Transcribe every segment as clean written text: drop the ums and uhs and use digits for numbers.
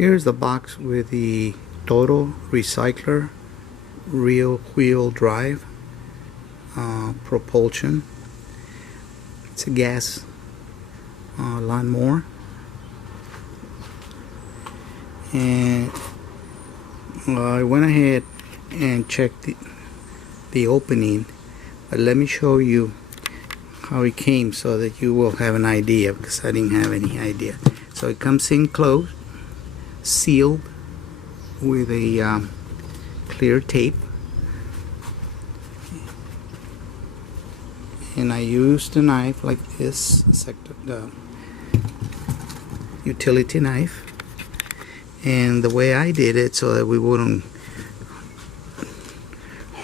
Here's the box with the Toro recycler rear wheel drive propulsion. It's a gas lawnmower, and I went ahead and checked the opening, but let me show you how it came so that you will have an idea, because I didn't have any idea. So it comes in closed, sealed with a clear tape, and I used a knife like this, the utility knife, and the way I did it so that we wouldn't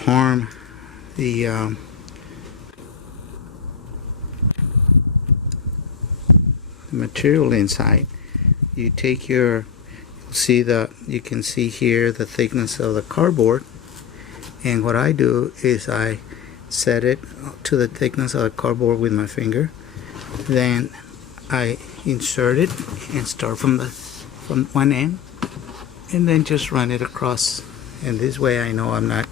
harm the material inside. You take your, you can see here the thickness of the cardboard, and what I do is I set it to the thickness of the cardboard with my finger, then I insert it and start from one end, and then just run it across, and this way I know I'm not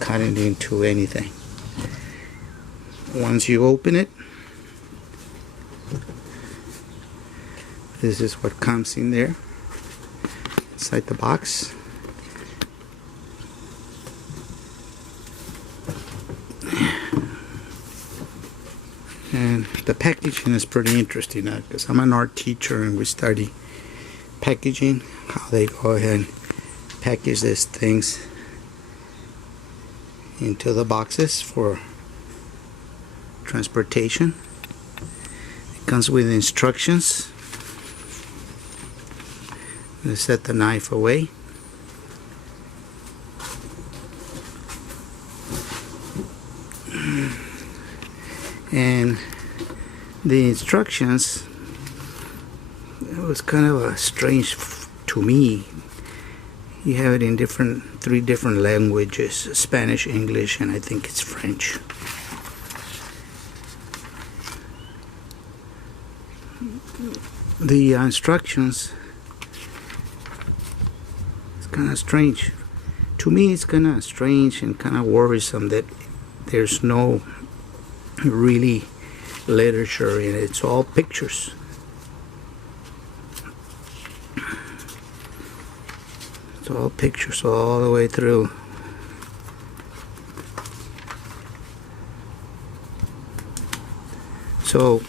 cutting into anything. Once you open it, this is what comes in there inside the box. And the packaging is pretty interesting because I'm an art teacher and we study packaging, how they go ahead and package these things into the boxes for transportation. It comes with instructions. I'm going to set the knife away. And the instructions, it was kind of a strange to me. You have it in three different languages: Spanish, English, and I think it's French. The instructions, it's kind of strange. To me, it's kind of strange and kind of worrisome that there's no really literature in it. It's all pictures. It's all pictures all the way through. So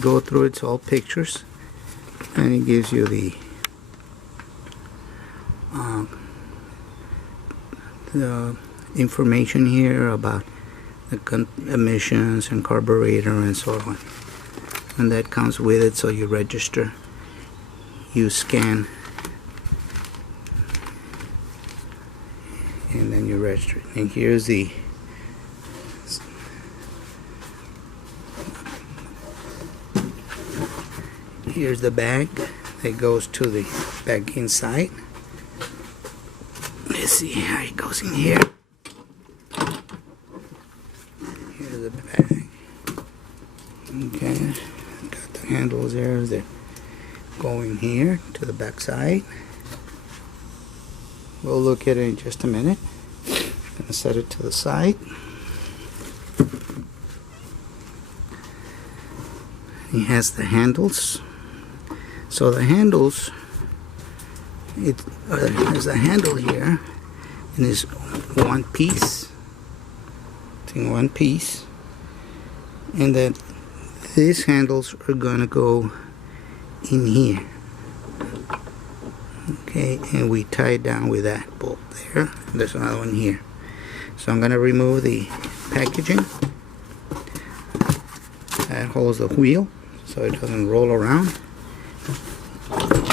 go through, it's all pictures, and it gives you the information here about the emissions and carburetor and so on, and that comes with it. So you register, you scan, and then you register. And here's the bag that goes to the bag inside. Let's see how it goes in here. Here's the bag. Okay, got the handles there. They're going here to the back side. We'll look at it in just a minute. I'm gonna set it to the side. It has the handles. So the handles, there's a handle here, and it's one piece. It's in one piece, and then these handles are gonna go in here. Okay, and we tie it down with that bolt there. There's another one here. So I'm gonna remove the packaging that holds the wheel so it doesn't roll around.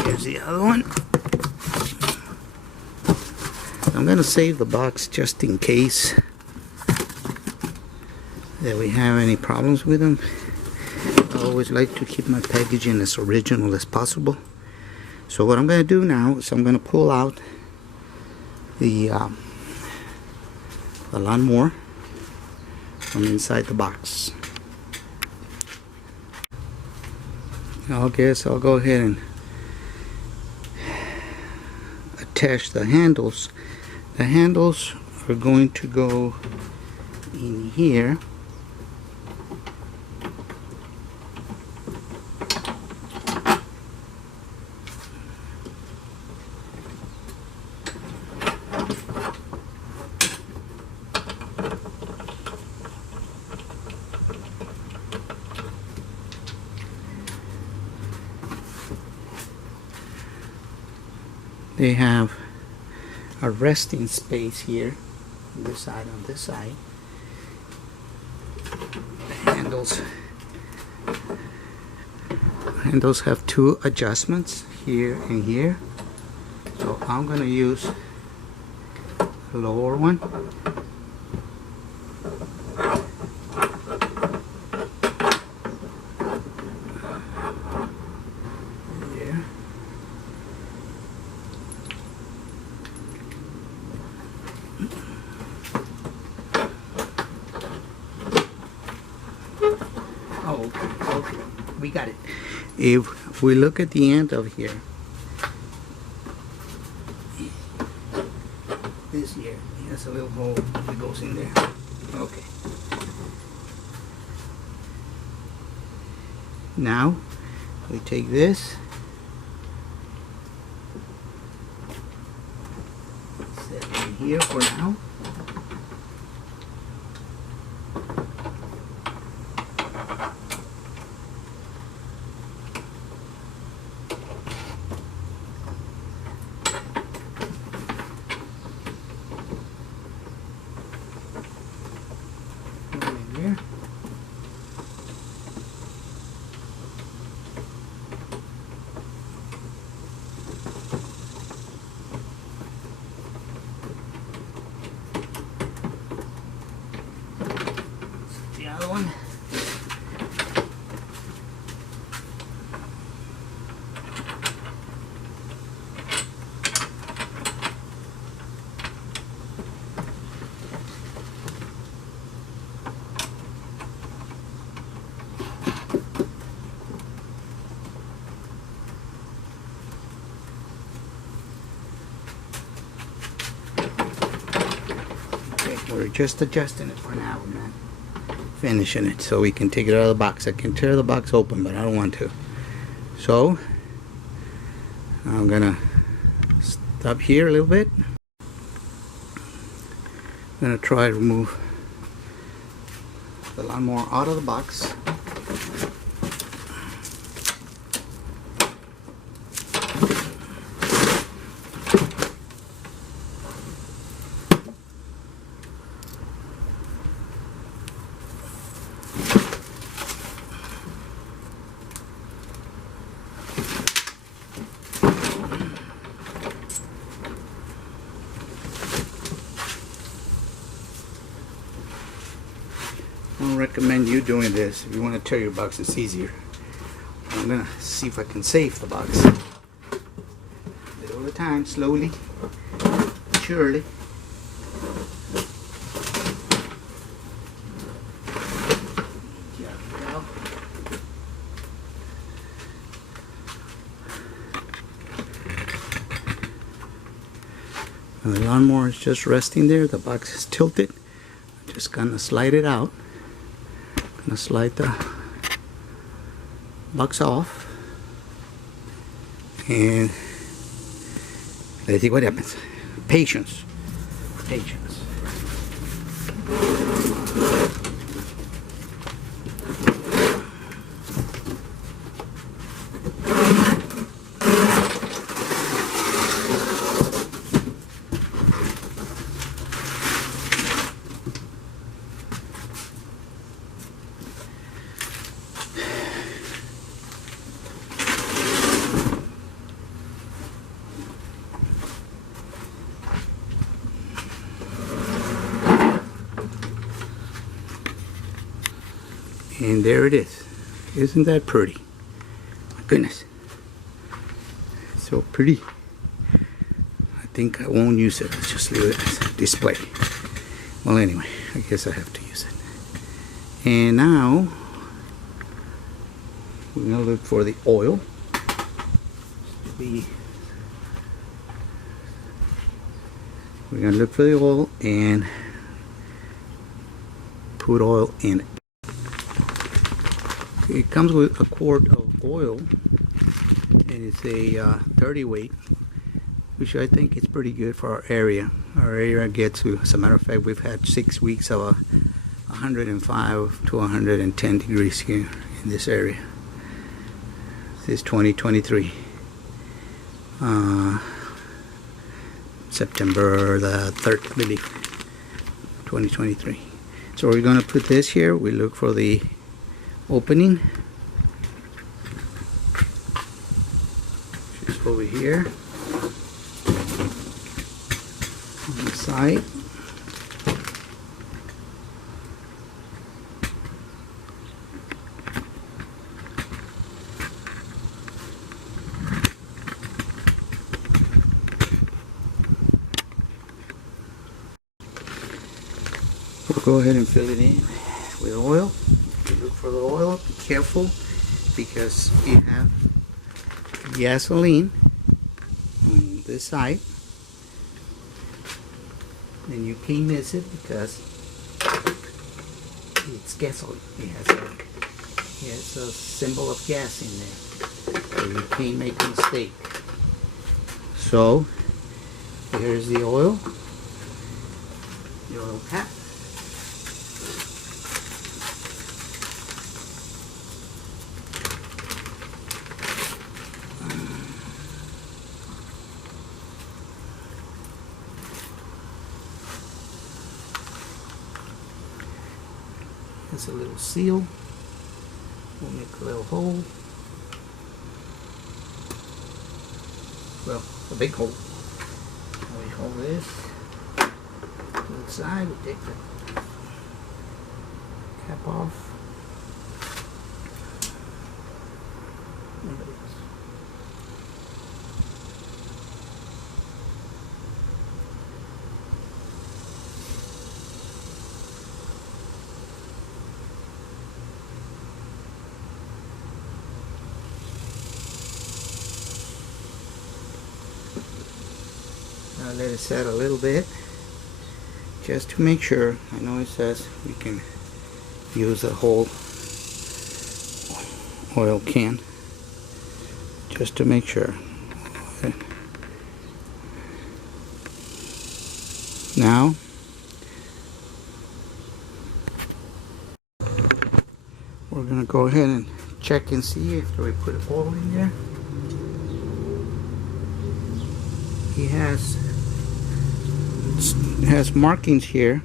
Here's the other one. I'm going to save the box just in case that we have any problems with them. I always like to keep my packaging as original as possible. So what I'm going to do now is I'm going to pull out the lawnmower from inside the box. I guess I'll go ahead and attach the handles. The handles are going to go in here. They have a resting space here on this side, on this side. Handles have two adjustments here and here, so I'm going to use the lower one. Oh, okay, we got it. If we look at the end of here, this here, has a little hole that goes in there. Okay. Now, we take this, set it in here for now. The other one. We're just adjusting it for now, man. Finishing it so we can take it out of the box. I can tear the box open, but I don't want to. So I'm gonna stop here a little bit. I'm gonna try to remove the lawnmower out of the box. I don't recommend you doing this. If you want to tear your box, it's easier. I'm gonna see if I can save the box. Little at a time, slowly, surely. The lawnmower is just resting there. The box is tilted. I'm just gonna slide it out. Gonna slide the box off, and let's see what happens. Patience. Patience. And there it is. Isn't that pretty? My goodness. So pretty. I think I won't use it. Let's just leave it as a display. Well, anyway, I guess I have to use it. And now we're going to look for the oil. We're gonna look for the oil and put oil in it. It comes with a quart of oil, and it's a 30 weight, which I think is pretty good for our area. Our area gets to, as a matter of fact, we've had 6 weeks of 105 to 110 degrees here in this area. This is 2023. September the 3rd, I believe, 2023. So we're going to put this here. We look for the opening. Just over here on the side. We'll go ahead and fill it in with oil. You look for the oil, be careful, because you have gasoline on this side, and you can't miss it because it's gasoline. It has a symbol of gas in there, so you can't make a mistake. So here's the oil cap. It's a little seal. We'll make a little hole. Well, a big hole. We hold this to the side. We take the cap off. Now let it set a little bit, just to make sure. I know it says we can use a whole oil can, just to make sure. Okay. Now we're going to go ahead and check and see after we put oil in there. It has markings here,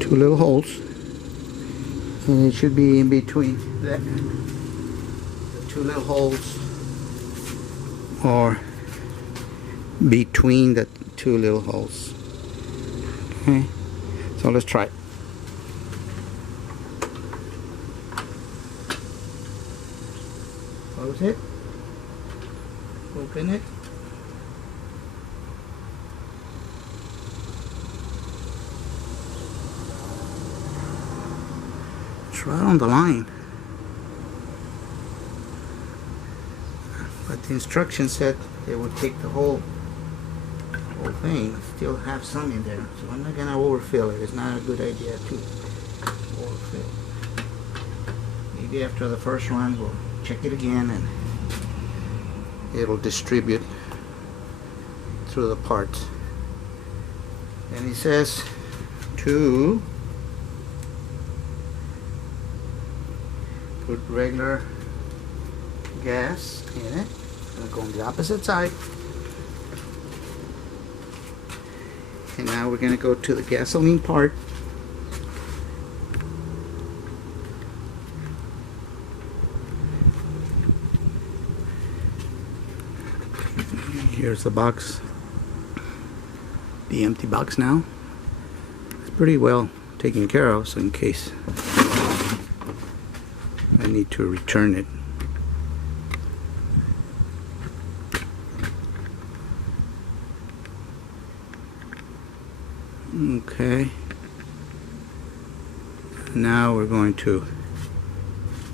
2 little holes, and it should be in between the 2 little holes, or between the 2 little holes. Okay, so let's try it. Close it. Open it. It's right on the line. But the instructions said they would take the whole thing. Still have some in there. So I'm not going to overfill it. It's not a good idea to overfill. Maybe after the first run we'll check it again and it'll distribute through the parts. And it says to put regular gas in it. I'm going to go on the opposite side. And now we're going to go to the gasoline part. Here's the box, the empty box now. It's pretty well taken care of, so in case I need to return it. Okay. Now we're going to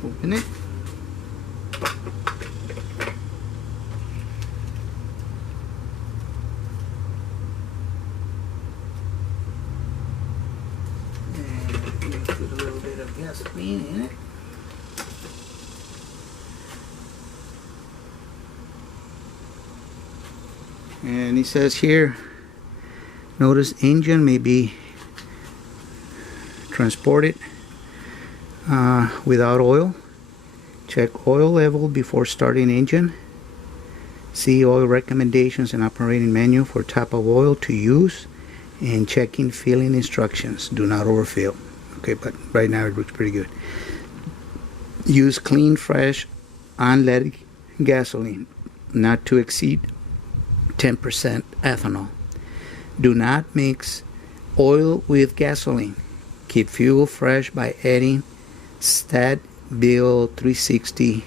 open it. gasoline in it. And it says here, notice engine may be transported without oil. Check oil level before starting engine. See oil recommendations and operating manual for type of oil to use, and checking filling instructions. Do not overfill. Okay, but right now it looks pretty good. Use clean, fresh, unleaded gasoline, not to exceed 10% ethanol. Do not mix oil with gasoline. Keep fuel fresh by adding Stat Bill 360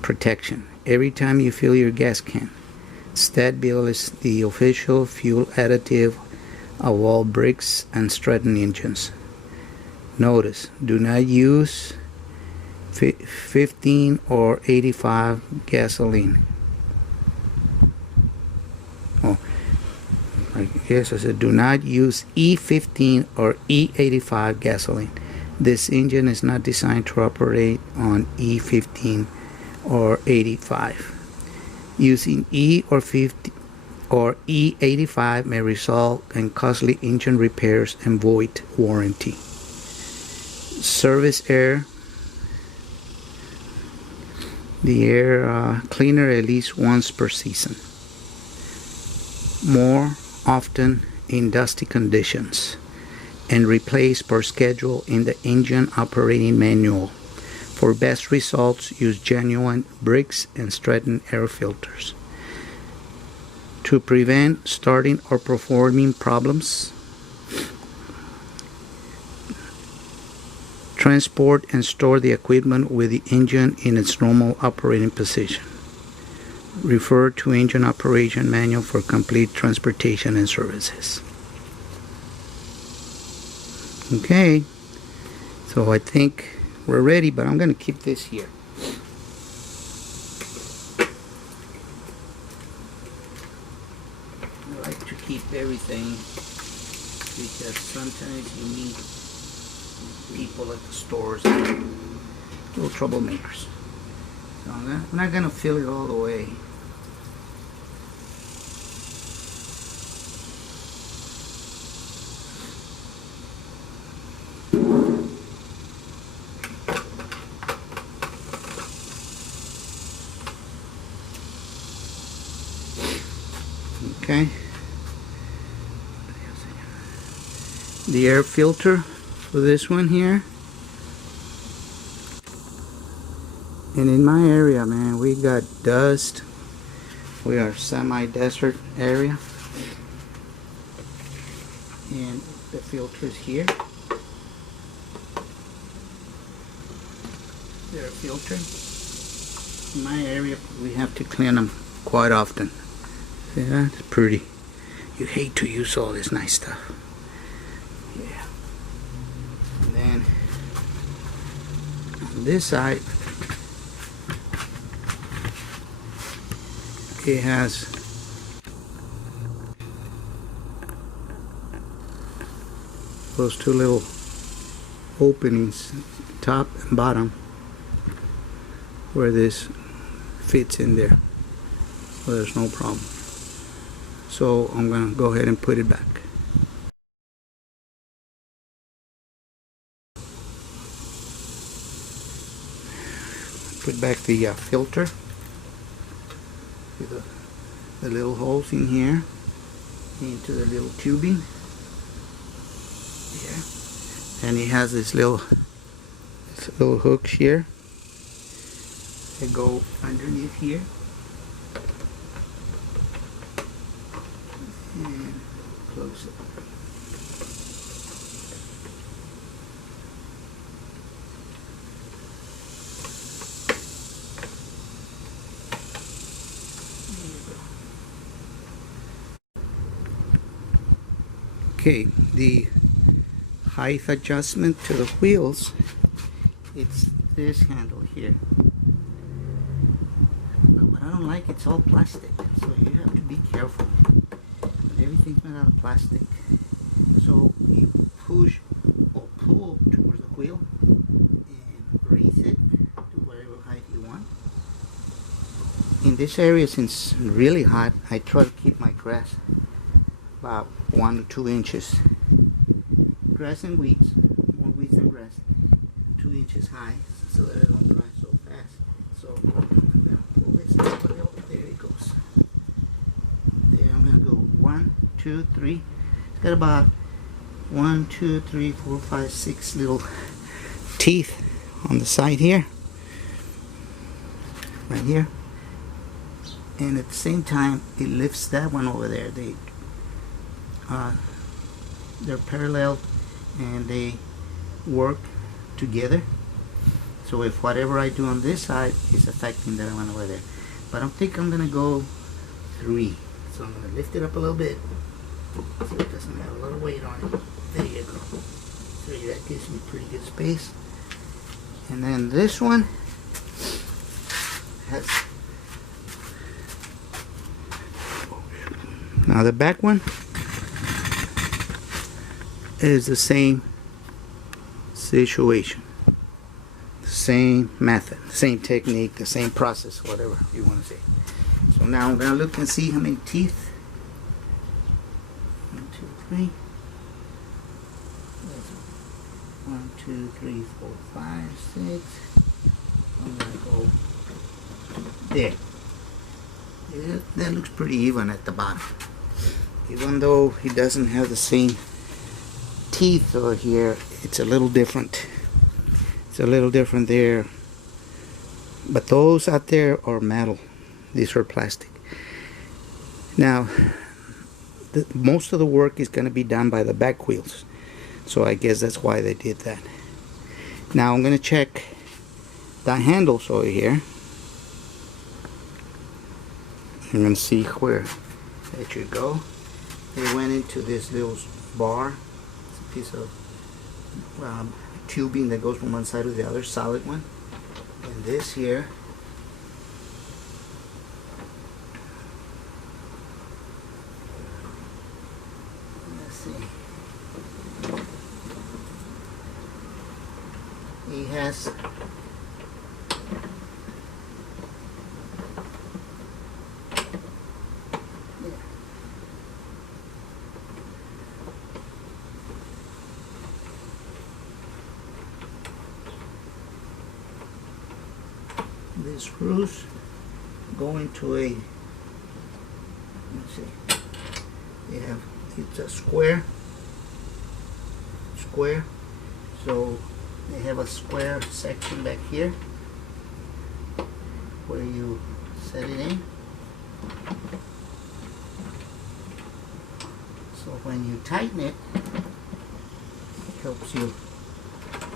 protection every time you fill your gas can. Stat Bill is the official fuel additive of all bricks and Stratton engines. Notice, do not use 15 or 85 gasoline. Oh, I guess I said do not use E15 or E85 gasoline. This engine is not designed to operate on E15 or 85. Using E or 50 or E85 may result in costly engine repairs and void warranty. Service air. The air cleaner at least once per season. More often in dusty conditions, and replace per schedule in the engine operating manual. For best results, use genuine bricks and Stratton air filters. To prevent starting or performing problems, transport and store the equipment with the engine in its normal operating position. Refer to Engine Operation Manual for complete transportation and services. Okay, so I think we're ready, but I'm going to keep this here. I like to keep everything because sometimes you meet people at the stores, little troublemakers. So I'm not going to fill it all the way. Okay. The air filter for this one here. And in my area, man, we got dust. We are semi-desert area. And the filters here. They're filtered. In my area, we have to clean them quite often. See that? It's pretty. You hate to use all this nice stuff. Yeah. And then on this side, it has those two little openings, top and bottom, where this fits in there, so there's no problem. So I'm going to go ahead and put it back. Put back the filter. The little holes in here into the little tubing. Yeah. And it has this little hooks here that go underneath here. And close it. Okay, the height adjustment to the wheels, it's this handle here. But what I don't like, it's all plastic, so you have to be careful. Everything's made out of plastic. So you push or pull towards the wheel and raise it to whatever height you want. In this area, since it's really hot, I try to keep my grass about 1 to 2 inches. Grass and weeds, more weeds than grass, 2 inches high, so that it don't dry so fast. So I'm gonna pull this up a little. There it goes. There, I'm gonna go 1, 2, 3. It's got about 1, 2, 3, 4, 5, 6 little teeth on the side here, right here. And at the same time, it lifts that one over there. They're parallel and they work together. So if whatever I do on this side is affecting that one over there, but I think I'm gonna go 3. So I'm gonna lift it up a little bit so it doesn't have a lot of weight on it. There you go. 3. That gives me pretty good space. And then this one has. Now the back one is the same situation, the same method, the same technique, the same process, whatever you want to say. So now I'm gonna look and see how many teeth. 1, 2, 3. 1, 2, 3, 4, 5, 6. I'm gonna go there. Yeah, that looks pretty even at the bottom. Even though he doesn't have the same teeth over here, it's a little different. It's a little different there. But those out there are metal. These are plastic. Now, most of the work is going to be done by the back wheels. So I guess that's why they did that. Now I'm going to check the handles over here. I'm going to see where that should go. They went into this little bar. It's a piece of tubing that goes from one side to the other, solid one. And this here let's see. He has these screws go into a, let's see, they have, it's a square, so they have a square section back here where you set it in. So when you tighten it, it helps you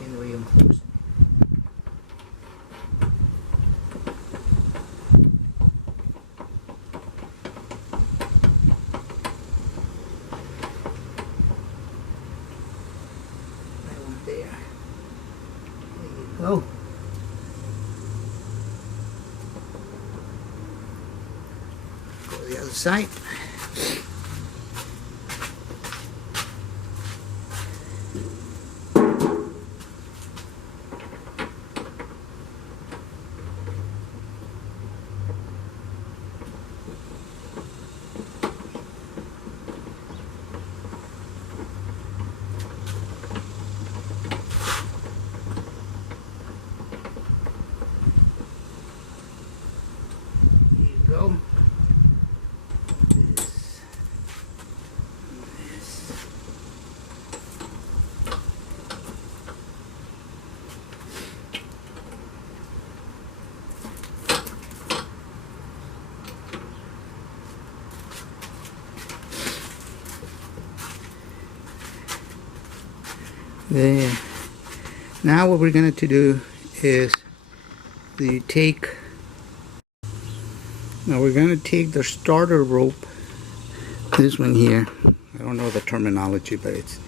in reinforcing. Go. Go to the other side. Go. There. Now what we're going to do is we're going to take the starter rope, this one here, I don't know the terminology, but it's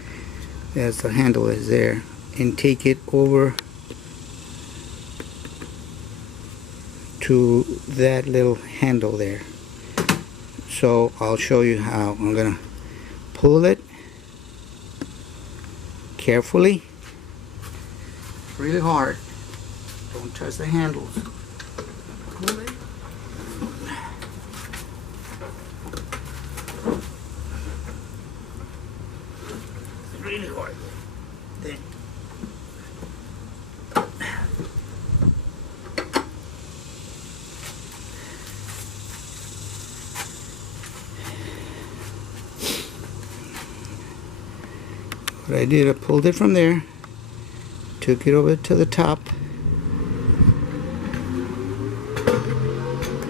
as the handle is there, and take it over to that little handle there. So I'll show you how. I'm going to pull it carefully really hard. Don't touch the handles. Pull it. It's really hard. Then what I did, I pulled it from there, took it over to the top,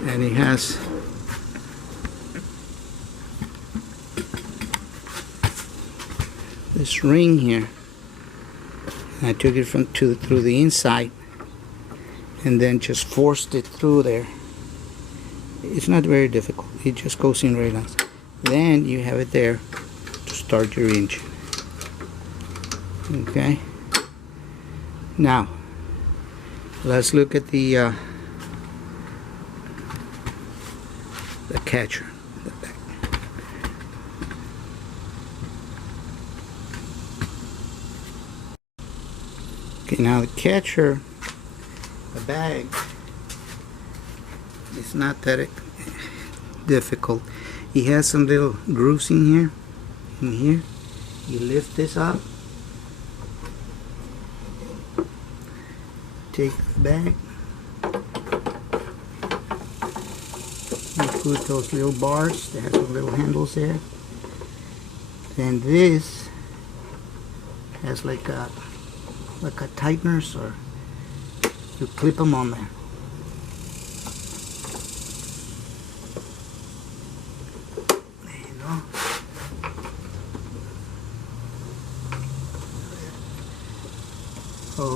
and it has this ring here. And I took it through the inside and then just forced it through there. It's not very difficult. It just goes in very nice. Then you have it there to start your engine. Okay. Now let's look at the catcher. The back. Okay, now the catcher, the bag, it's not that difficult. It has some little grooves in here. You lift this up, take the bag, you put those little bars that have some little handles there. Then this has like a tighteners, or you clip them on there. There you go.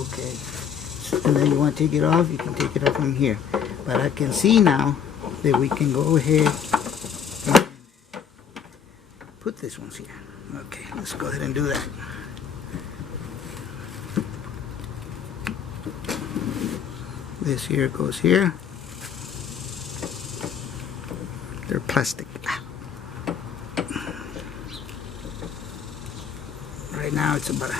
Okay. And then you want to take it off, you can take it off from here. But I can see now that we can go ahead and put this one here. Okay, let's go ahead and do that. This here goes here. They're plastic. Right now it's about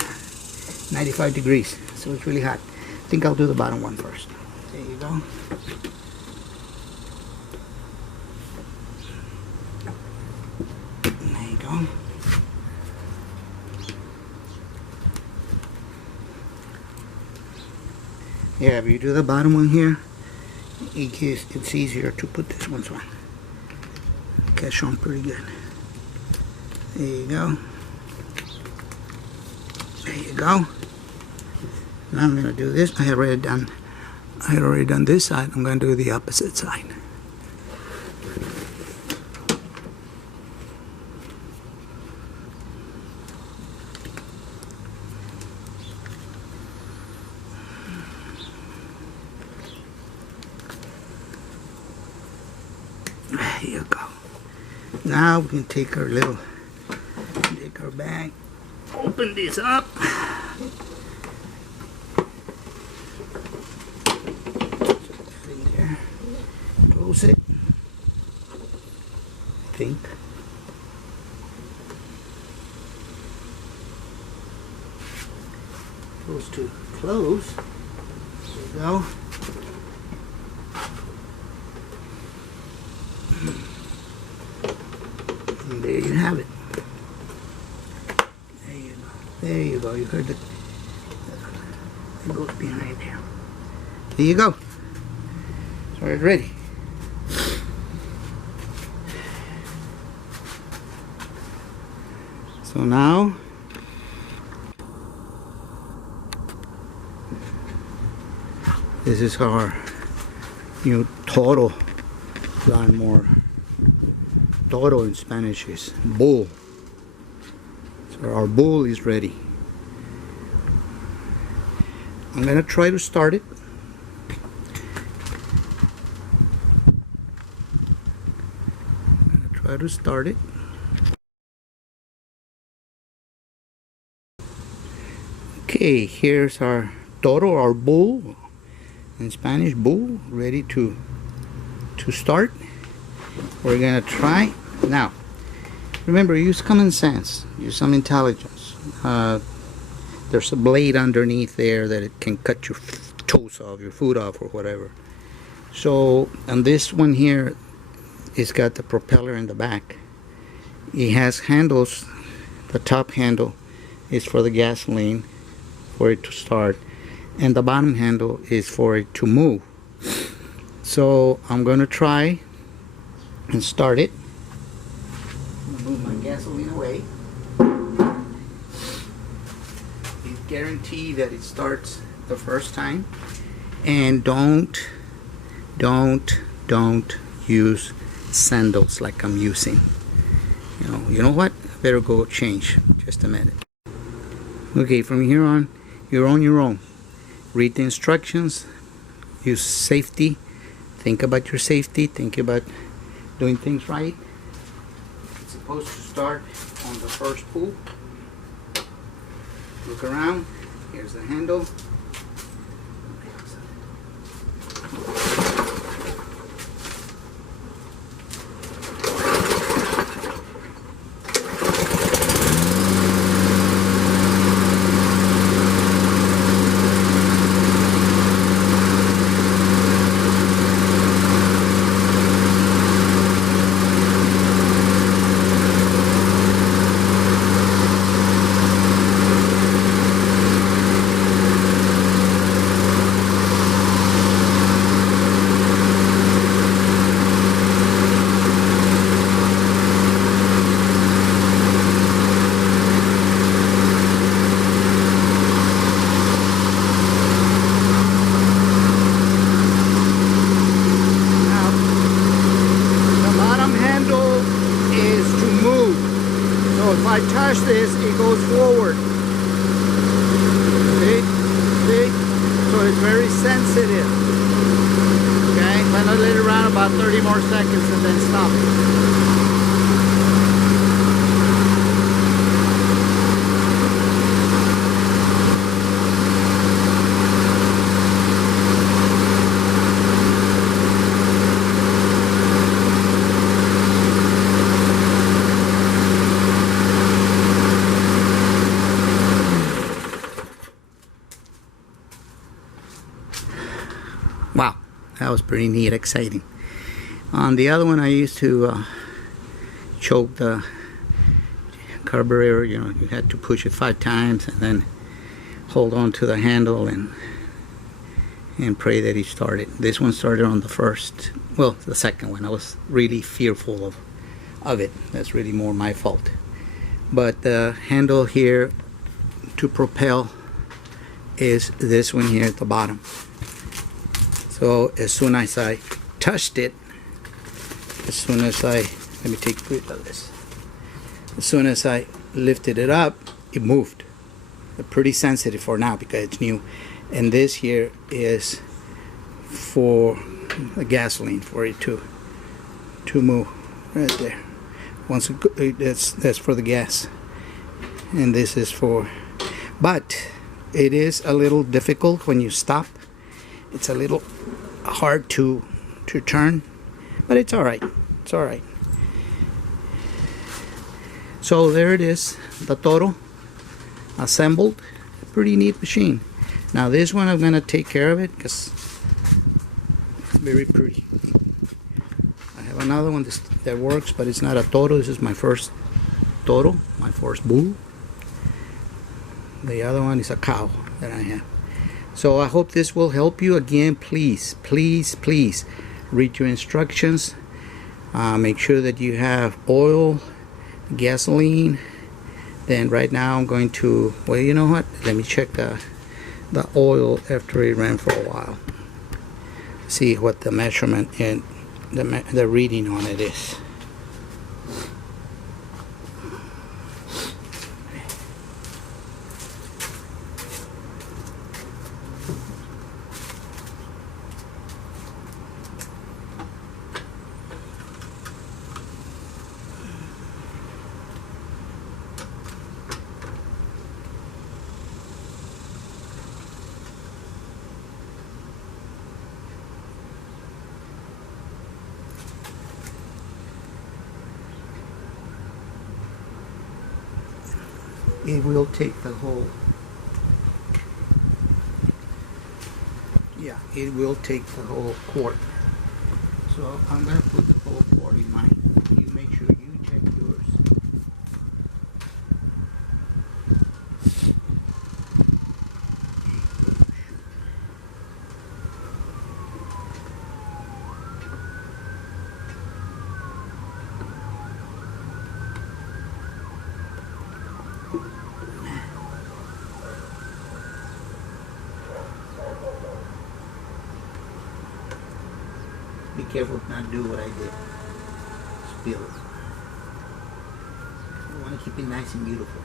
95 degrees, so it's really hot. I think I'll do the bottom one first. There you go. There you go. Yeah, if you do the bottom one here, it's easier to put this one on. Catch on pretty good. There you go. There you go. Now I'm gonna do this. I had already done this side. I'm gonna do the opposite side. There you go. Now we can take our bag, open this up. Close it, I think. Supposed to close. There you go. And there you have it. There you go. There you go. You heard it. It goes behind there. There you go. So it's ready. So now this is our new Toro lawnmower. Toro in Spanish is bull. So our bull is ready. I'm gonna try to start it. Okay, here's our Toro, our bull, in Spanish bull, ready to start. We're gonna try. Now, remember, use common sense, use some intelligence. there's a blade underneath there that it can cut your toes off, your foot off, or whatever. So, and this one here, it's got the propeller in the back. It has handles. The top handle is for the gasoline, for it to start, and the bottom handle is for it to move. So I'm gonna try and start it. I'm gonna move my gasoline away. It's guaranteed that it starts the first time. And don't use sandals like I'm using. You know what? Better go change. Just a minute. Okay, from here on, you're on your own. Read the instructions. Use safety. Think about your safety. Think about doing things right. It's supposed to start on the first pull. Look around. Here's the handle. If I touch this, it goes forward. See? So it's very sensitive. Okay, I'm gonna let it run about 30 more seconds and then stop it. Wow, that was pretty neat, exciting. On the other one, I used to choke the carburetor. You had to push it 5 times and then hold on to the handle and pray that it started. This one started on the first, well, the second one. I was really fearful of it. That's really more my fault. But the handle here to propel is this one here at the bottom. So as soon as I touched it, let me take a quick of this. As soon as I lifted it up, it moved. It's pretty sensitive for now because it's new. And this here is for the gasoline, for it to move right there. Once that's for the gas, and this is for. But it is a little difficult when you stop. It's a little hard to turn, but it's all right. It's all right. So there it is, the Toro assembled. Pretty neat machine. Now this one I'm gonna take care of it because it's very pretty. I have another one that works, but it's not a Toro. This is my first Toro, my first bull. The other one is a cow that I have. So I hope this will help you. Again, please read your instructions. Make sure that you have oil, gasoline. Then right now I'm going to, well, you know what? Let me check the oil after it ran for a while. See what the measurement and the reading on it is. It will take the whole Yeah, it will take the whole quart. So I'm gonna put the whole quart in mine. You make sure you check yours. Be careful to not do what I did. Spill it. You want to keep it nice and beautiful.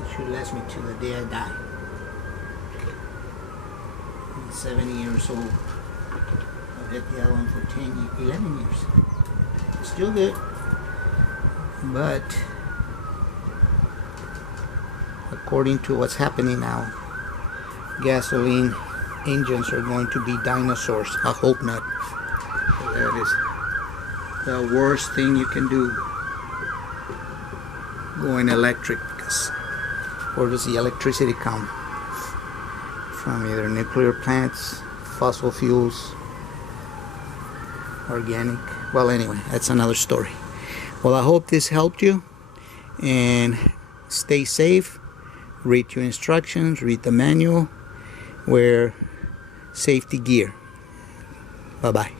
It should last me till the day I die. I'm 70 years old. I've had the other one for 11 years. It's still good. But according to what's happening now, gasoline engines are going to be dinosaurs. I hope not. That is the worst thing you can do, going electric, because where does the electricity come? From either nuclear plants, fossil fuels, organic. Well, anyway, that's another story. Well, I hope this helped you, and stay safe. Read your instructions, read the manual, wear safety gear. Bye-bye.